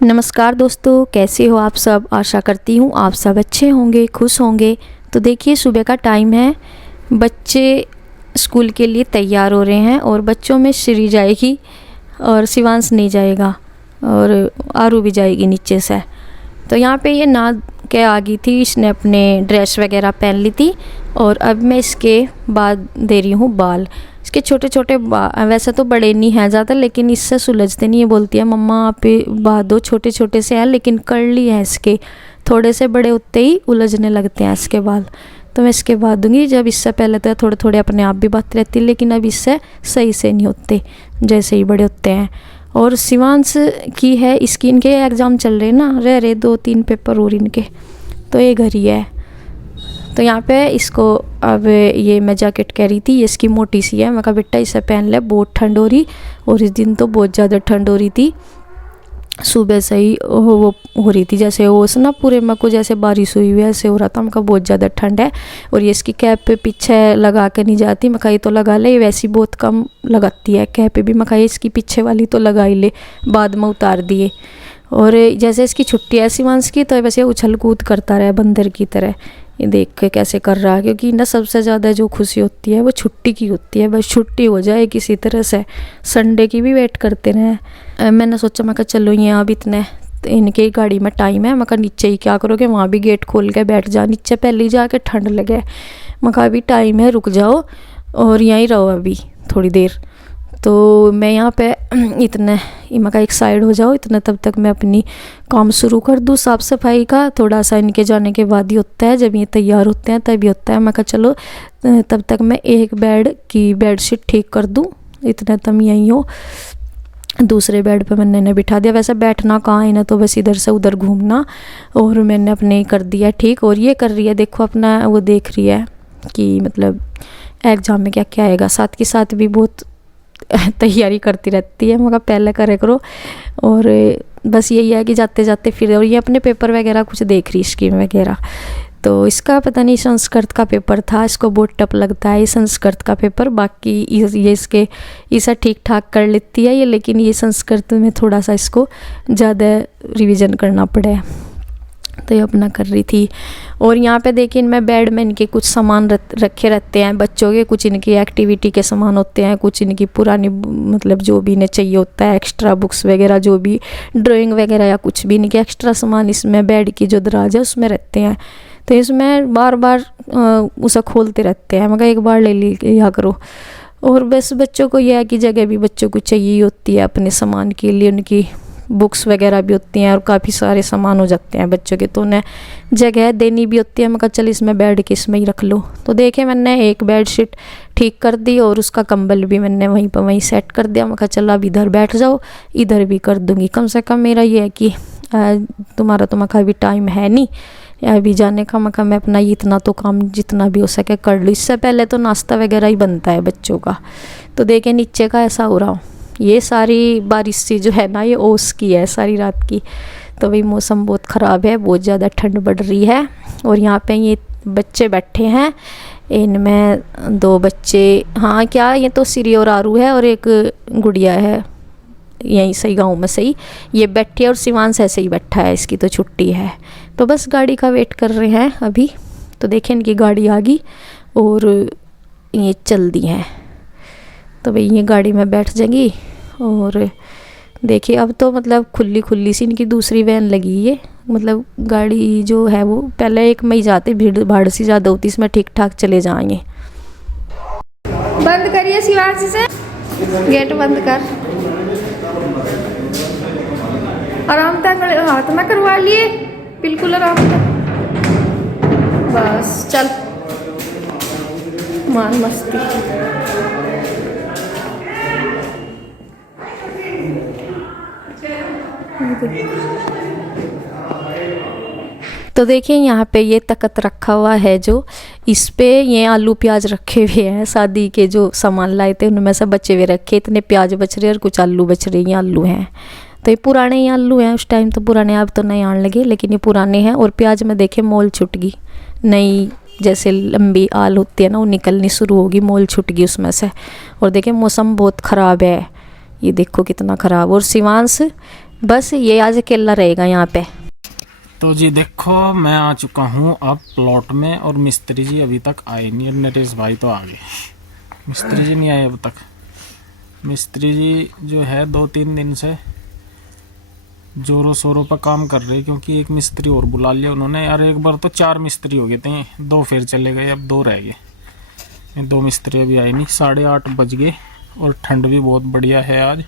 नमस्कार दोस्तों, कैसे हो आप सब। आशा करती हूँ आप सब अच्छे होंगे, खुश होंगे। तो देखिए सुबह का टाइम है, बच्चे स्कूल के लिए तैयार हो रहे हैं और बच्चों में श्री जाएगी और शिवांश नहीं जाएगा और आरू भी जाएगी नीचे से। तो यहाँ पे ये नहा के आ गई थी, इसने अपने ड्रेस वगैरह पहन ली थी और अब मैं इसके बाद दे रही हूँ बाल। इसके छोटे छोटे वैसे तो बड़े नहीं हैं ज़्यादा, लेकिन इससे सुलझते नहीं है। बोलती है मम्मा आप बाल दो, छोटे छोटे से हैं लेकिन कर्ली है इसके, थोड़े से बड़े होते ही उलझने लगते हैं इसके बाल। तो मैं इसके बाद दूंगी। जब इससे पहले तो थोड़े थोड़े अपने आप भी बात रहती, लेकिन अब इससे सही से नहीं होते जैसे ही बड़े होते हैं। और शिवांश की है इसकी, इनके एग्ज़ाम चल रहे ना, रह रहे 2-3 पेपर और इनके, तो ये घर ही है। तो यहाँ पे इसको अब ये मैं जैकेट कह रही थी, ये इसकी मोटी सी है। मैं कहा बेटा इसे पहन ले, बहुत ठंड हो रही। और इस दिन तो बहुत ज़्यादा ठंड हो रही थी, सुबह से ही वो हो रही थी जैसे ओस ना पूरे में को जैसे बारिश हुई हुई ऐसे हो रहा था। मैं कहा बहुत ज़्यादा ठंड है। और ये इसकी कैप पे पीछे लगा के नहीं जाती। मैं कहा ये तो लगा ले, वैसी बहुत कम लगाती है कैप पे भी। मैं कहा इसकी पीछे वाली तो लगा ही ले, बाद में उतार दिए। और जैसे इसकी छुट्टी है शिवांश की, तो वैसे उछल कूद करता रहा बंदर की तरह। ये देख के कैसे कर रहा है, क्योंकि ना सबसे ज़्यादा जो खुशी होती है वो छुट्टी की होती है। बस छुट्टी हो जाए किसी तरह से, संडे की भी वेट करते रहे। मैंने सोचा मैं कहा चलो ये अब इतने इनके गाड़ी में टाइम है। मैं कहा नीचे ही क्या करोगे, वहाँ भी गेट खोल के बैठ जा नीचे, पहले ही जाके ठंड लगे। मैं कहा अभी टाइम है, रुक जाओ और यहीं रहो अभी थोड़ी देर। तो मैं यहाँ पे इतने मैं कहा एक साइड हो जाओ इतना, तब तक मैं अपनी काम शुरू कर दूँ साफ़ सफाई का। थोड़ा सा इनके जाने के बाद ही होता है, जब ये तैयार होते हैं तभी होता है। मैं कहा चलो तब तक मैं एक बेड की बेडशीट ठीक कर दूँ, इतना तुम यहीं हो। दूसरे बेड पे मैंने इन्हें बिठा दिया। वैसे बैठना कहाँ है ना, तो बस इधर से उधर घूमना। और मैंने अपने कर दिया ठीक। और ये कर रही है देखो अपना, वो देख रही है कि मतलब एग्ज़ाम में क्या क्या आएगा। साथ के साथ भी बहुत तैयारी करती रहती है। मगर पहले करे करो। और बस यही है कि जाते जाते फिर, और ये अपने पेपर वगैरह कुछ देख रही स्कीम वगैरह। तो इसका पता नहीं संस्कृत का पेपर था, इसको बहुत टफ लगता है ये संस्कृत का पेपर। बाकी ये इसके इसे ठीक ठाक कर लेती है ये, लेकिन ये संस्कृत में थोड़ा सा इसको ज़्यादा रिवीजन करना पड़े। तो ये अपना कर रही थी। और यहाँ पे देखिए इनमें बेड में इनके कुछ सामान रखे रहते हैं बच्चों के। कुछ इनकी एक्टिविटी के सामान होते हैं, कुछ इनकी पुरानी मतलब जो भी इन्हें चाहिए होता है, एक्स्ट्रा बुक्स वगैरह, जो भी ड्राइंग वगैरह या कुछ भी इनके एक्स्ट्रा सामान इसमें बेड की जो दराज है उसमें रहते हैं। तो इसमें बार बार उसे खोलते रहते हैं। मगर एक बार ले लिया करो। और बस बच्चों को यह है कि जगह भी बच्चों को चाहिए होती है अपने सामान के लिए, उनकी बुक्स वगैरह भी होती हैं और काफ़ी सारे सामान हो जाते हैं बच्चों के, तो उन्हें जगह देनी भी होती है। मैं कहा चल इसमें बैठ के इसमें ही रख लो। तो देखे मैंने एक बेडशीट ठीक कर दी और उसका कंबल भी मैंने वहीं पर वहीं सेट कर दिया। मैं कहा चल अब इधर बैठ जाओ, इधर भी कर दूँगी। कम से कम मेरा ये है कि तुम्हारा तो मैं कहा अभी टाइम है नहीं अभी जाने का। मैं कहा मैं अपना ये इतना तो काम जितना भी हो सके कर लूँ। इससे पहले तो नाश्ता वगैरह ही बनता है बच्चों का। तो देखें नीचे का ऐसा हो रहा, ये सारी बारिश सी जो है ना ये ओस की है सारी रात की। तो भाई मौसम बहुत ख़राब है, बहुत ज़्यादा ठंड बढ़ रही है। और यहाँ पे ये बच्चे बैठे हैं, इनमें 2 बच्चे, हाँ क्या ये तो श्री और आरू है और एक गुड़िया है यहीं सही गांव में सही। ये बैठी है और शिवांश ऐसे ही बैठा है, इसकी तो छुट्टी है। तो बस गाड़ी का वेट कर रहे हैं अभी। तो देखें इनकी गाड़ी आ गई और ये चल दी हैं। तो भाई ये गाड़ी में बैठ जाएंगी। और देखिए अब तो मतलब खुली खुली सी इनकी दूसरी वैन लगी है। मतलब गाड़ी जो है वो पहले एक में ही जाते, भीड़ भाड़ सी ज़्यादा होती, इसमें ठीक ठाक चले जाएंगे। बंद करिए शिवांश से, गेट बंद कर। आराम तक हाथ में करवा लिए, बिल्कुल आराम तक। बस चल मान मस्ती। तो देखिए यहाँ पे ये तख्त रखा हुआ है, जो इस पे ये आलू प्याज रखे हुए हैं। शादी के जो सामान लाए थे उनमें से बचे हुए रखे, इतने प्याज बच रहे और कुछ आलू बच रहे। ये आलू हैं, तो ये पुराने ही आलू हैं, उस टाइम तो पुराने, अब तो नए आने लगे, लेकिन ये पुराने हैं। और प्याज में देखे मोल छूट गई, नई जैसे लंबी आल होती है ना वो निकलनी शुरू होगी, मोल छूट गई उसमें से। और देखिए मौसम बहुत ख़राब है, ये देखो कितना ख़राब। और शिवांश बस ये आज अकेला रहेगा यहाँ पे। तो जी देखो मैं आ चुका हूँ अब प्लॉट में और मिस्त्री जी अभी तक आए नहीं। और नरेश भाई तो आ गए, मिस्त्री जी नहीं आए अब तक। मिस्त्री जी जो है 2-3 दिन से जोरों शोरों पर काम कर रहे, क्योंकि एक मिस्त्री और बुला लिया उन्होंने यार। एक बार तो 4 मिस्त्री हो गए थे, 2 फिर चले गए, अब 2 रह गए। 2 मिस्त्री अभी आए नहीं। 8:30 बज गए और ठंड भी बहुत बढ़िया है आज।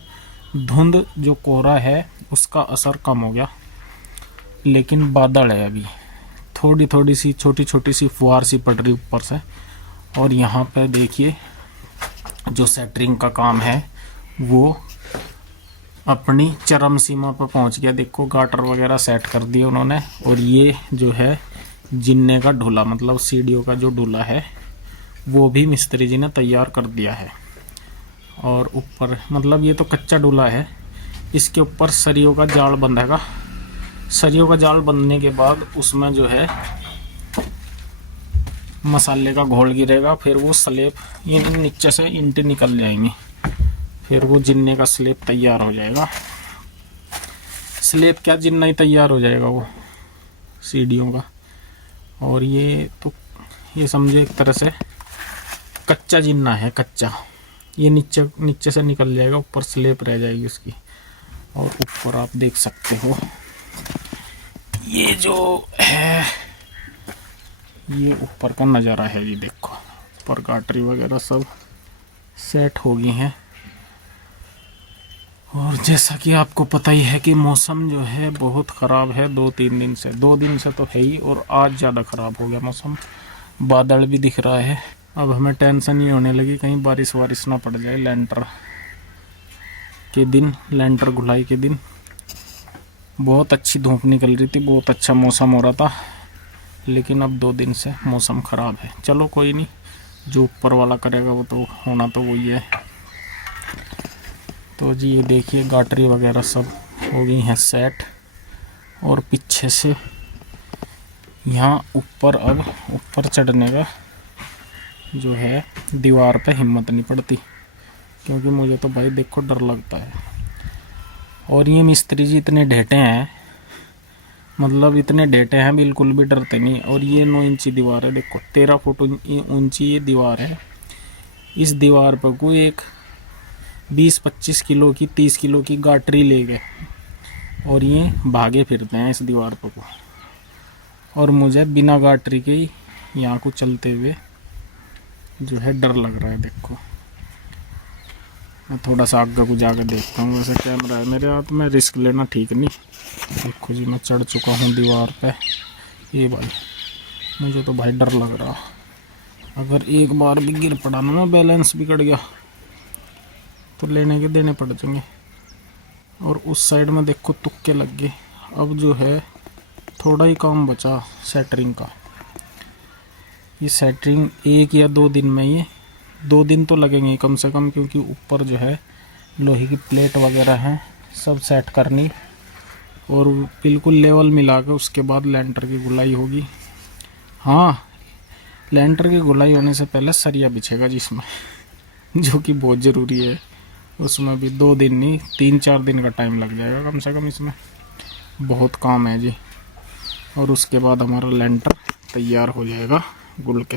धुंध जो कोहरा है उसका असर कम हो गया, लेकिन बादल है अभी। थोड़ी थोड़ी सी छोटी छोटी सी फुहार सी पड़ रही ऊपर से। और यहाँ पे देखिए जो सेटरिंग का काम है वो अपनी चरम सीमा पर पहुँच गया। देखो गाटर वगैरह सेट कर दिए उन्होंने। और ये जो है जिन्ने का ढूला, मतलब सीढ़ियों का जो ढूला है वो भी मिस्त्री जी ने तैयार कर दिया है। और ऊपर मतलब ये तो कच्चा ढूला है, इसके ऊपर सरियों का जाल बंधेगा। सरियों का जाल बंधने के बाद उसमें जो है मसाले का घोल गिरेगा, फिर वो स्लेब इन नीचे से ईंटें निकल जाएंगी, फिर वो जिन्ने का स्लेब तैयार हो जाएगा। स्लेब क्या, जिन्ना ही तैयार हो जाएगा वो सीढ़ियों का। और ये तो ये समझे एक तरह से कच्चा जिन्ना है, कच्चा। ये नीचे से निकल जाएगा, ऊपर स्लेब रह जाएगी उसकी। और ऊपर आप देख सकते हो ये जो है ये ऊपर का नज़ारा है जी। देखो ऊपर गाटरी वगैरह सब सेट हो गई हैं। और जैसा कि आपको पता ही है कि मौसम जो है बहुत ख़राब है 2-3 दिन से। 2 दिन से तो है ही, और आज ज़्यादा ख़राब हो गया मौसम। बादल भी दिख रहा है। अब हमें टेंशन ये होने लगी कहीं बारिश वारिश ना पड़ जाए लेंटर के दिन, लेंटर घुलाई के दिन। बहुत अच्छी धूप निकल रही थी, बहुत अच्छा मौसम हो रहा था, लेकिन अब 2 दिन से मौसम ख़राब है। चलो कोई नहीं, जो ऊपर वाला करेगा वो तो होना तो वही है। तो जी ये देखिए गाटरी वगैरह सब हो गई हैं सेट। और पीछे से यहाँ ऊपर अब ऊपर चढ़ने का जो है दीवार पे हिम्मत नहीं पड़ती, क्योंकि मुझे तो भाई देखो डर लगता है। और ये मिस्त्री जी इतने ढेटे हैं, मतलब इतने डेटे हैं, बिल्कुल भी डरते नहीं। और ये 9 इंची दीवार है, देखो 13 फुट ऊंची ये दीवार है। इस दीवार पर कोई एक 20-25 किलो की 30 किलो की गाटरी ले गए और ये भागे फिरते हैं इस दीवार पर को। और मुझे बिना गाटरी के ही यहाँ को चलते हुए जो है डर लग रहा है। देखो मैं थोड़ा सा आगे को जाकर देखता हूँ। वैसे कैमरा है मेरे हाथ में, रिस्क लेना ठीक नहीं। देखो जी मैं चढ़ चुका हूँ दीवार पे। ये भाई मुझे तो भाई डर लग रहा, अगर एक बार भी गिर पड़ा ना, बैलेंस बिगड़ गया तो लेने के देने पड़ जाएंगे। और उस साइड में देखो तुक्के लग गए। अब जो है थोड़ा ही काम बचा सेटरिंग का। ये सेटरिंग 1 या 2 दिन में, ये 2 दिन तो लगेंगे कम से कम, क्योंकि ऊपर जो है लोहे की प्लेट वगैरह हैं सब सेट करनी और बिल्कुल लेवल मिला के उसके बाद लेंटर की गुलाई होगी। हाँ, लेंटर की गुलाई होने से पहले सरिया बिछेगा जिसमें, जो कि बहुत ज़रूरी है। उसमें भी 2 दिन नहीं 3-4 दिन का टाइम लग जाएगा कम से कम, इसमें बहुत काम है जी। और उसके बाद हमारा लेंटर तैयार हो जाएगा गुल के।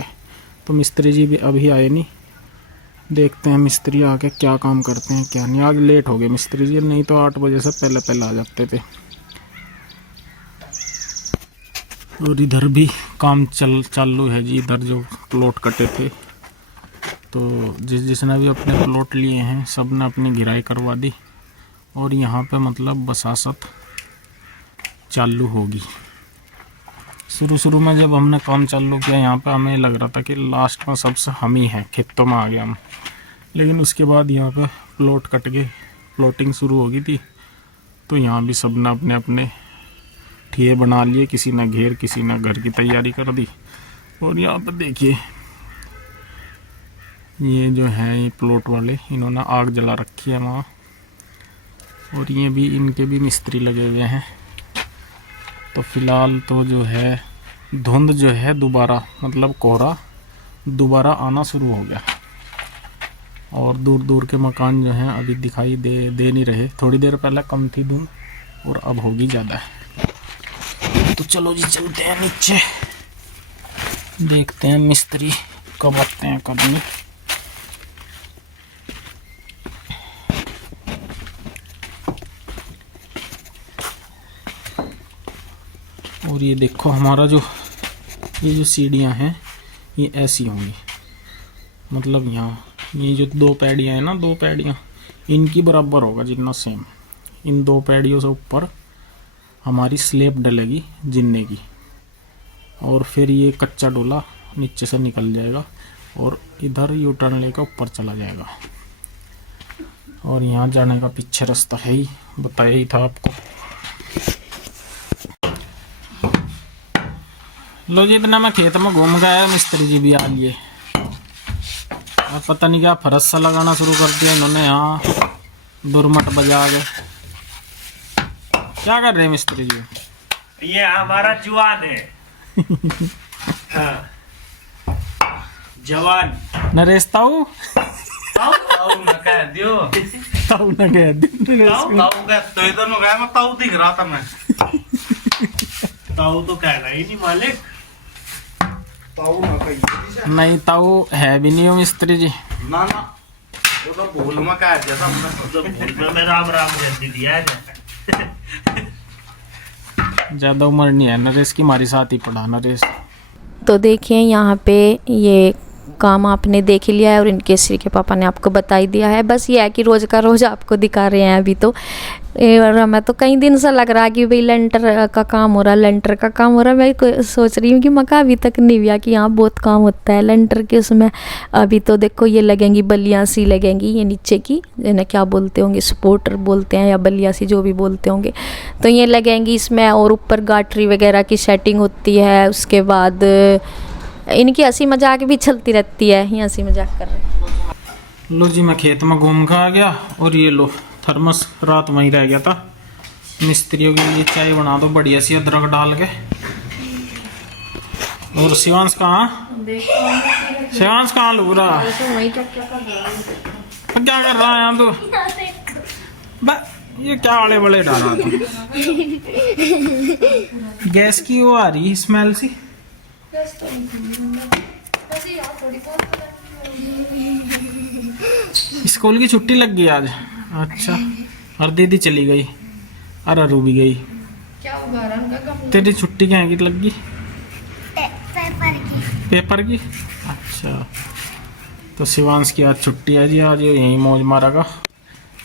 तो मिस्त्री जी भी अभी आए नहीं, देखते हैं मिस्त्री आके क्या काम करते हैं क्या नहीं। आज लेट हो गए मिस्त्री जी, नहीं तो 8 बजे से पहले पहले आ जाते थे। और इधर भी काम चालू है जी। इधर जो प्लॉट कटे थे, तो जिसने भी अपने प्लॉट लिए हैं सब ने अपनी घिराई करवा दी। और यहाँ पे मतलब बसासत चालू होगी। शुरू में जब हमने काम चालू किया यहाँ पे, हमें लग रहा था कि लास्ट में सबसे हम ही हैं, खेतों में आ गया हम। लेकिन उसके बाद यहाँ पे प्लॉट कट के प्लॉटिंग शुरू हो गई थी, तो यहाँ भी सब ने अपने अपने ठिये बना लिए। किसी ने घेर, किसी ने घर की तैयारी कर दी। और यहाँ पे देखिए ये जो है ये प्लॉट वाले, इन्होंने आग जला रखी है वहाँ। और ये भी इनके भी मिस्त्री लगे हुए हैं। तो फिलहाल तो जो है धुंध जो है दोबारा, मतलब कोहरा दोबारा आना शुरू हो गया। और दूर दूर के मकान जो हैं अभी दिखाई दे नहीं रहे। थोड़ी देर पहले कम थी धुंध, और अब होगी ज़्यादा। तो चलो जी चलते हैं नीचे, देखते हैं मिस्त्री कब आते हैं कब नहीं। और ये देखो हमारा जो ये जो सीढ़ियाँ हैं ये ऐसी होंगी, मतलब यहाँ ये जो 2 पैड़ियाँ हैं ना, 2 पैड़ियाँ इनकी बराबर होगा जितना सेम। इन 2 पैड़ियों से ऊपर हमारी स्लेब डलेगी जिन्ने की, और फिर ये कच्चा डोला नीचे से निकल जाएगा और इधर यू टर्न लेकर ऊपर चला जाएगा। और यहाँ जाने का पीछे रास्ता है ही, बताया ही था आपको। लो जी, इतना मैं खेत में घूम गया, मिस्त्री जी भी आ लिए। अब पता नहीं क्या फरस सा लगाना शुरू कर दिया इन्होंने, यहाँ दुरमट बजा के। क्या कर रहे हैं मिस्त्री जी? ये हमारा जवान है। हाँ। जवान नरेश ताऊ ताऊ न कह दियो, ताऊ न कह दियो, ताऊ का तो इधर न गया, मैं ताऊ दिख रहा था मैं। ताऊ तो कहना ही नहीं मालिक, ताऊ ना कही। नहीं ताऊ है भी नहीं हो मिस्त्री जी। ना ना वो तो भूल में कह दिया था, मैं तो भूल में मैं राम राम जल्दी दिया है। ज़्यादा उम्र नहीं है नरेश की, हमारी साथ ही पढ़ा नरेश। तो देखिए यहाँ पे ये काम आपने देख ही लिया है और इनके श्री के पापा ने आपको बता ही दिया है। बस ये है कि रोज़ का रोज़ आपको दिखा रहे हैं अभी तो। और हमें तो कई दिन से लग रहा है कि भाई लेंटर का काम हो रहा है, लेंटर का काम हो रहा है। मैं सोच रही हूँ कि मका अभी तक नहीं हुआ कि यहाँ बहुत काम होता है लेंटर के उसमें। अभी तो देखो ये लगेंगी बल्लियाँ सी लगेंगी, ये नीचे की जिन्हें क्या बोलते होंगे, सपोर्टर बोलते हैं या बल्लियाँ सी जो भी बोलते होंगे, तो ये लगेंगी इसमें। और ऊपर गाटरी वगैरह की सेटिंग होती है। उसके बाद इनकी हंसी मजाक भी चलती रहती है, ये हंसी मजाक कर रहे हैं। लो जी, मैं खेत में घूम कर आ गया और ये लो थर्मस रात वहीं रह गया था। मिस्त्रियों के लिए चाय बना दो बढ़िया सी अदरक डाल के। और शिवांश कहाँ? शिवांश कहाँ लग रहा? क्या कर रहा है यहाँ तो? ये क्या आले बड़े डाला था? गैस की वो आ रही स्मेल सी। स्कूल की छुट्टी लग गई आज। अच्छा, और दीदी चली गई और अरू भी गई। क्या होगा रंग का? तेरी छुट्टी क्या की लग गई? पेपर की। पेपर की? अच्छा, तो शिवांश की आज छुट्टी है जी। आज यही मौज मारेगा।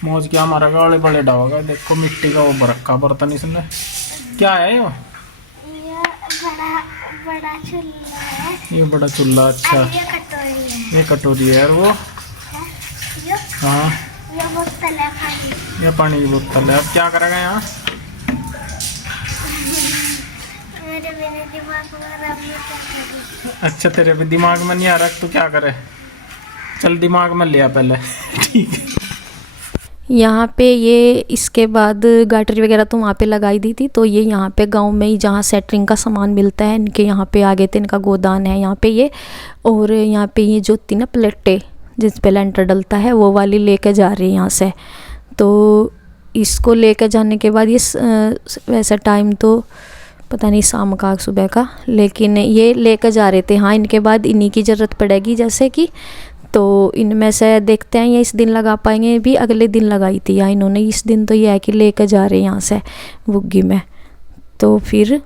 मौज क्या मारेगा, बड़े बड़े डालेगा। देखो मिट्टी का वो बरक्का बर्तन इसने। क्या है ये? बड़ा चूल्हा है। ये बड़ा चूल्हा। अच्छा, ये कटोरी है। ये कटोरी है। और वो ये हाँ, ये बोतल है पानी। ये पानी की बोतल है। अब क्या करेगा यहाँ? मेरे दिमाग में रब में क्या करूं? अच्छा, तेरे भी दिमाग में नहीं आ रहा तो क्या करे? चल दिमाग में लिया पहले। ठीक है। यहाँ पे ये इसके बाद गाटरी वगैरह तो वहाँ पे लगाई दी थी। तो ये यहाँ पे गांव में ही जहाँ सेटरिंग का सामान मिलता है, इनके यहाँ पे आगे थे, इनका गोदान है यहाँ पे ये। और यहाँ पे ये जो थी ना प्लेटें जिस पे लेंटर डलता है, वो वाली लेके जा रही है यहाँ से। तो इसको लेके जाने के बाद ये वैसा टाइम तो पता नहीं शाम का सुबह का, लेकिन ये लेकर जा रहे थे। हाँ, इनके बाद इन्हीं की ज़रूरत पड़ेगी जैसे कि, तो इनमें से देखते हैं ये इस दिन लगा पाएंगे, भी अगले दिन लगाई थी या इन्होंने। इस दिन तो ये है कि लेकर जा रहे हैं यहाँ से बुग्गी में, तो फिर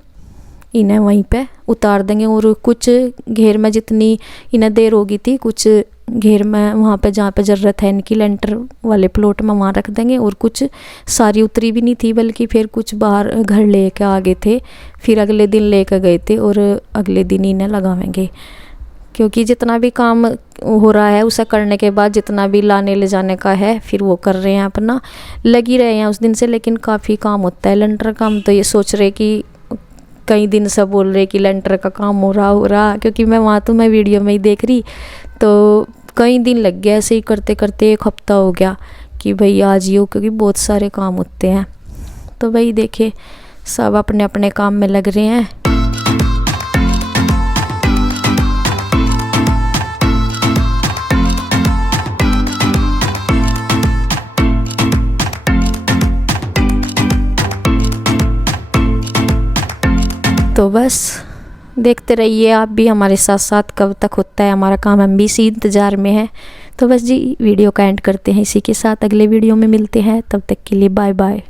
इन्हें वहीं पे उतार देंगे। और कुछ घेर में जितनी इन्हें देर होगी थी, कुछ घेर में वहाँ पे जहाँ पे ज़रूरत है इनकी लेंटर वाले प्लॉट में वहाँ रख देंगे। और कुछ सारी उतरी भी नहीं थी, बल्कि फिर कुछ बाहर घर ले के आ गए थे, फिर अगले दिन लेकर गए थे और अगले दिन इन्हें लगावेंगे। क्योंकि जितना भी काम हो रहा है उसे करने के बाद जितना भी लाने ले जाने का है फिर वो कर रहे हैं, अपना लगी रहे हैं उस दिन से। लेकिन काफ़ी काम होता है लेंटर काम। तो ये सोच रहे कि कई दिन से बोल रहे कि लेंटर का काम हो रहा, क्योंकि मैं वहाँ तो मैं वीडियो में ही देख रही, तो कई दिन लग गया ऐसे ही करते करते। 1 हफ्ता हो गया कि भाई आज ही हो, क्योंकि बहुत सारे काम होते हैं। तो भाई देखे सब अपने अपने काम में लग रहे हैं। तो बस देखते रहिए आप भी हमारे साथ साथ, कब तक होता है हमारा काम, हम भी इसी इंतज़ार में हैं। तो बस जी वीडियो का एंड करते हैं इसी के साथ, अगले वीडियो में मिलते हैं, तब तक के लिए बाय बाय।